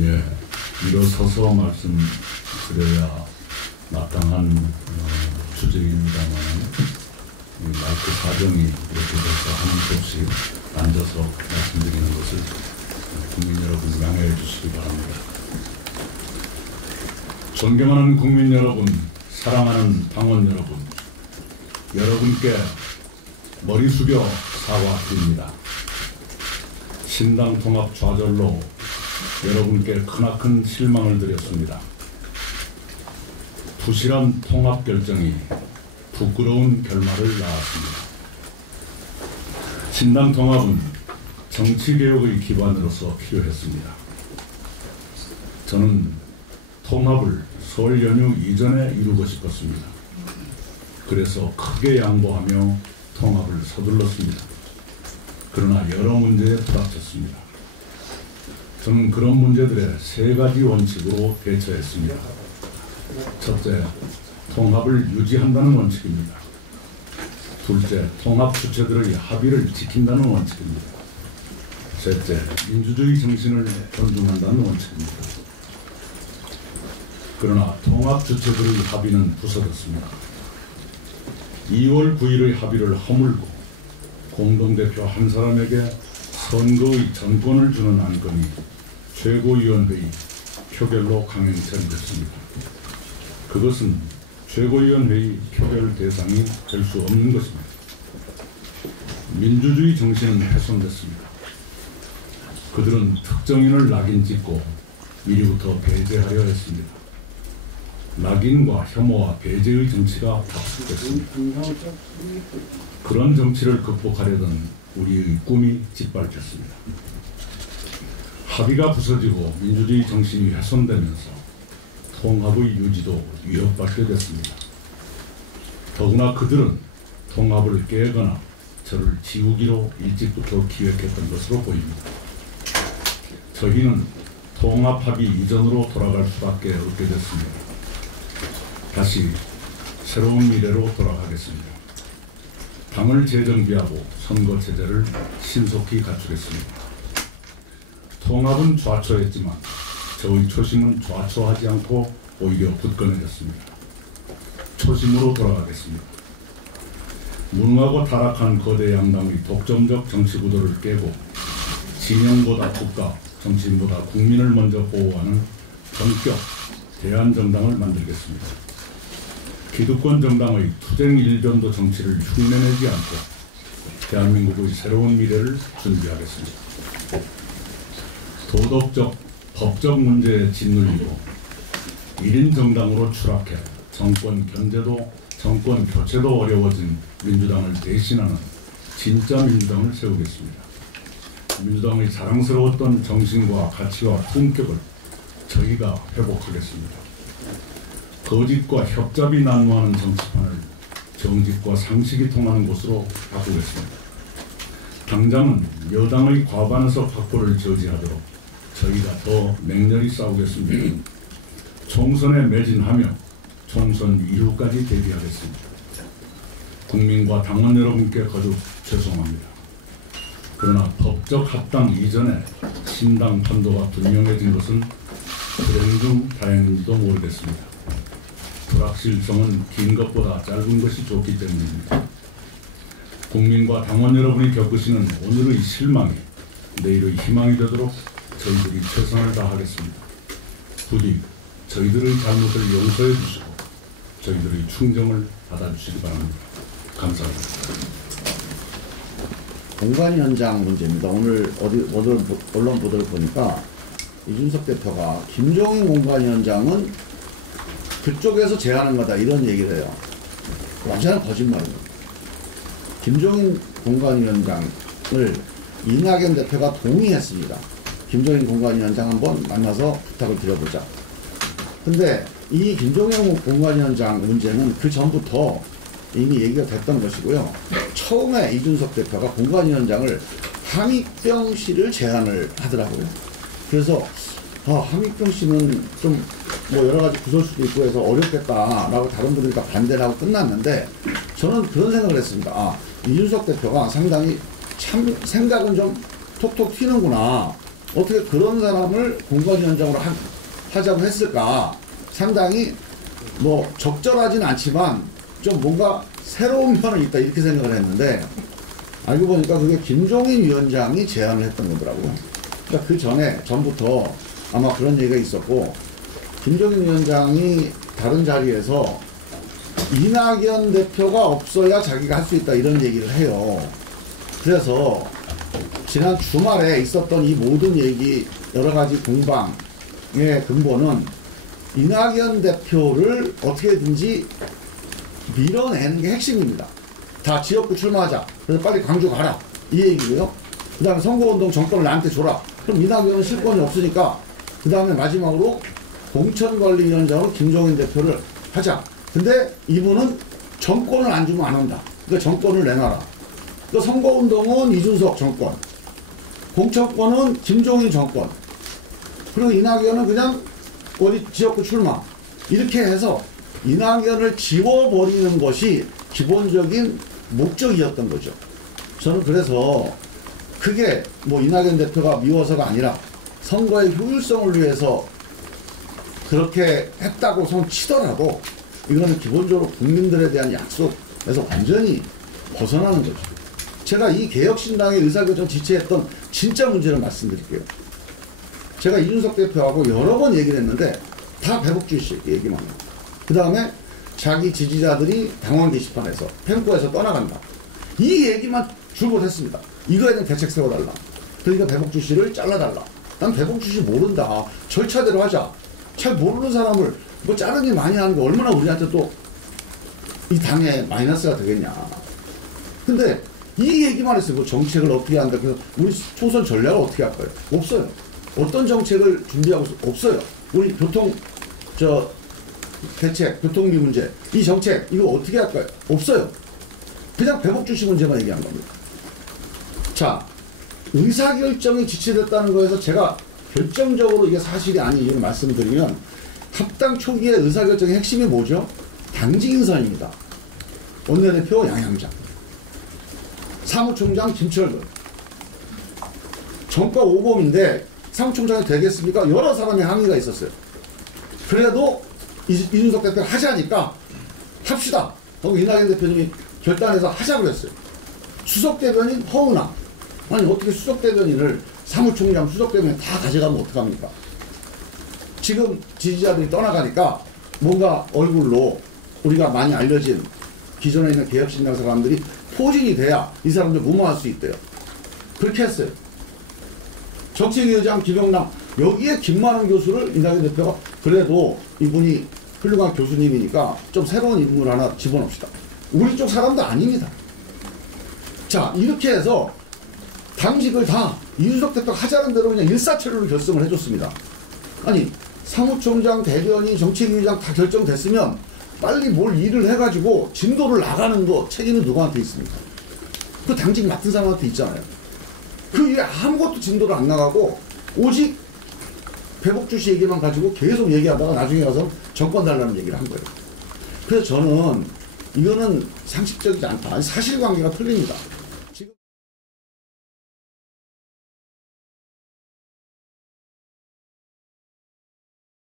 예, 일어서서 말씀드려야 마땅한 주제입니다만 마이크 사정이 이렇게 돼서 하는 수 없이 앉아서 말씀드리는 것을 국민 여러분 양해해 주시기 바랍니다. 존경하는 국민 여러분, 사랑하는 당원 여러분, 여러분께 머리 숙여 사과드립니다. 신당 통합 좌절로 여러분께 크나큰 실망을 드렸습니다. 부실한 통합 결정이 부끄러운 결말을 낳았습니다. 신당 통합은 정치개혁의 기반으로서 필요했습니다. 저는 통합을 설 연휴 이전에 이루고 싶었습니다. 그래서 크게 양보하며 통합을 서둘렀습니다. 그러나 여러 문제에 부닥쳤습니다. 저는 그런 문제들에 세 가지 원칙으로 대처했습니다. 첫째, 통합을 유지한다는 원칙입니다. 둘째, 통합 주체들의 합의를 지킨다는 원칙입니다. 셋째, 민주주의 정신을 존중한다는 원칙입니다. 그러나 통합 주체들의 합의는 부서졌습니다. 2월 9일의 합의를 허물고 공동대표 한 사람에게 선거의 전권을 주는 안건이 최고위원회의 표결로 강행 처리됐습니다. 그것은 최고위원회의 표결 대상이 될 수 없는 것입니다. 민주주의 정신은 훼손됐습니다. 그들은 특정인을 낙인 찍고 미리부터 배제하려 했습니다. 낙인과 혐오와 배제의 정치가 답습됐습니다. 그런 정치를 극복하려던 우리의 꿈이 짓밟혔습니다. 합의가 부서지고 민주주의 정신이 훼손되면서 통합의 유지도 위협받게 됐습니다. 더구나 그들은 통합을 깨거나 저를 지우기로 일찍부터 기획했던 것으로 보입니다. 저희는 통합 합의 이전으로 돌아갈 수밖에 없게 됐습니다. 다시 새로운 미래로 돌아가겠습니다. 당을 재정비하고 선거체제를 신속히 갖추겠습니다. 통합은 좌초했지만 저의 초심은 좌초하지 않고 오히려 굳건해졌습니다. 초심으로 돌아가겠습니다. 무능하고 타락한 거대 양당의 독점적 정치 구도를 깨고 진영보다 국가, 정치인보다 국민을 먼저 보호하는 본격 대한정당을 만들겠습니다. 기득권 정당의 투쟁 일변도 정치를 흉내내지 않고 대한민국의 새로운 미래를 준비하겠습니다. 도덕적, 법적 문제에 짓눌리고 1인 정당으로 추락해 정권 견제도, 정권 교체도 어려워진 민주당을 대신하는 진짜 민주당을 세우겠습니다. 민주당의 자랑스러웠던 정신과 가치와 품격을 저희가 회복하겠습니다. 거짓과 협잡이 난무하는 정치판을 정직과 상식이 통하는 곳으로 바꾸겠습니다. 당장은 여당의 과반의석 확보를 저지하도록 저희가 더 맹렬히 싸우겠습니다. 총선에 매진하며 총선 이후까지 대비하겠습니다. 국민과 당원 여러분께 거듭 죄송합니다. 그러나 법적 합당 이전에 신당 판도가 분명해진 것은 불행 중 다행인지도 모르겠습니다. 불확실성은 긴 것보다 짧은 것이 좋기 때문입니다. 국민과 당원 여러분이 겪으시는 오늘의 실망이 내일의 희망이 되도록 저희들이 최선을 다하겠습니다. 부디 저희들의 잘못을 용서해 주시고 저희들의 충정을 받아주시기 바랍니다. 감사합니다. 공관 현장 문제입니다. 오늘 언론 보도를 보니까 이준석 대표가 김종인 공관 현장은 그쪽에서 제안한 거다 이런 얘기를 해요. 완전한 거짓말입니다. 김종인 공관위원장을 이낙연 대표가 동의했습니다. 김종인 공관위원장 한번 만나서 부탁을 드려보자. 근데 이 김종인 공관위원장 문제는 그 전부터 이미 얘기가 됐던 것이고요. 처음에 이준석 대표가 공관위원장을 함익병 씨를 제안을 하더라고요. 그래서 함익병 씨는 좀 뭐 여러 가지 구설수도 있고 해서 어렵겠다라고 다른 분들이 다 반대를 하고 끝났는데 저는 그런 생각을 했습니다. 이준석 대표가 상당히 참 생각은 좀 톡톡 튀는구나. 어떻게 그런 사람을 공관위원장으로 하자고 했을까? 상당히 뭐 적절하진 않지만 좀 뭔가 새로운 면이 있다 이렇게 생각을 했는데 알고 보니까 그게 김종인 위원장이 제안을 했던 거더라고요. 그러니까 그 전부터 아마 그런 얘기가 있었고 김종인 위원장이 다른 자리에서 이낙연 대표가 없어야 자기가 할 수 있다 이런 얘기를 해요. 그래서 지난 주말에 있었던 이 모든 얘기 여러 가지 공방의 근본은 이낙연 대표를 어떻게든지 밀어내는 게 핵심입니다. 다 지역구 출마하자. 그래서 빨리 광주 가라. 이 얘기고요. 그 다음에 선거운동 정권을 나한테 줘라. 그럼 이낙연은 실권이 없으니까 그 다음에 마지막으로 공천관리위원장으로 김종인 대표를 하자. 근데 이분은 정권을 안 주면 안 한다. 그러니까 정권을 내놔라. 그러니까 선거운동은 이준석 정권, 공천권은 김종인 정권, 그리고 이낙연은 그냥 어디 지역구 출마. 이렇게 해서 이낙연을 지워버리는 것이 기본적인 목적이었던 거죠. 저는 그래서 그게 뭐 이낙연 대표가 미워서가 아니라 선거의 효율성을 위해서 그렇게 했다고 손 치더라도 이거는 기본적으로 국민들에 대한 약속에서 완전히 벗어나는 거죠. 제가 이 개혁신당의 의사결정 지체했던 진짜 문제를 말씀드릴게요. 제가 이준석 대표하고 여러 번 얘기를 했는데 다 배복주 씨 얘기만 해요. 그 다음에 자기 지지자들이 당원 게시판에서 펜코에서 떠나간다. 이 얘기만 줄곧 했습니다. 이거에 대한 대책 세워달라. 그러니까 배복주 씨를 잘라달라. 난 배복주 씨 모른다. 절차대로 하자. 잘 모르는 사람을 뭐 자르니 많이 하는 게 얼마나 우리한테 또 이 당에 마이너스가 되겠냐. 근데 이 얘기만 했어요. 뭐 정책을 어떻게 한다. 그래서 우리 총선 전략을 어떻게 할 거예요? 없어요. 어떤 정책을 준비하고 없어요. 우리 대책, 교통비 문제, 이 정책 이거 어떻게 할까요? 없어요. 그냥 배복주 씨 문제만 얘기한 겁니다. 자, 의사결정이 지체됐다는 거에서 제가 결정적으로 이게 사실이 아닌 이유를 말씀드리면 합당 초기의 의사결정의 핵심이 뭐죠? 당직 인선입니다. 원내대표 양양장, 사무총장 김철근, 정과 5범인데 사무총장이 되겠습니까? 여러 사람의 항의가 있었어요. 그래도 이준석 대표가 하자니까 합시다. 그리고 이낙연 대표님이 결단해서 하자고 했어요. 수석대변인 허은아. 아니 어떻게 수석대변인을 사무총장 수석대변인 다 가져가면 어떡합니까? 지금 지지자들이 떠나가니까 뭔가 얼굴로 우리가 많이 알려진 기존에 있는 개혁신당 사람들이 포진이 돼야 이 사람들 무마할 수 있대요. 그렇게 했어요. 정책위의장 김영남, 여기에 김만원 교수를 이낙연 대표가 그래도 이분이 훌륭한 교수님이니까 좀 새로운 인물 하나 집어넣읍시다. 우리 쪽 사람도 아닙니다. 자, 이렇게 해서 당직을 다 이준석 대표가 하자는 대로 그냥 일사천리로 결정을 해줬습니다. 아니, 사무총장, 대변인, 정책위의장 다 결정됐으면 빨리 뭘 일을 해가지고 진도를 나가는 거 책임은 누구한테 있습니까? 그 당직 맡은 사람한테 있잖아요. 그 일에 아무것도 진도를 안 나가고 오직 배복주 씨 얘기만 가지고 계속 얘기하다가 나중에 가서 정권 달라는 얘기를 한 거예요. 그래서 저는 이거는 상식적이지 않다. 사실관계가 틀립니다.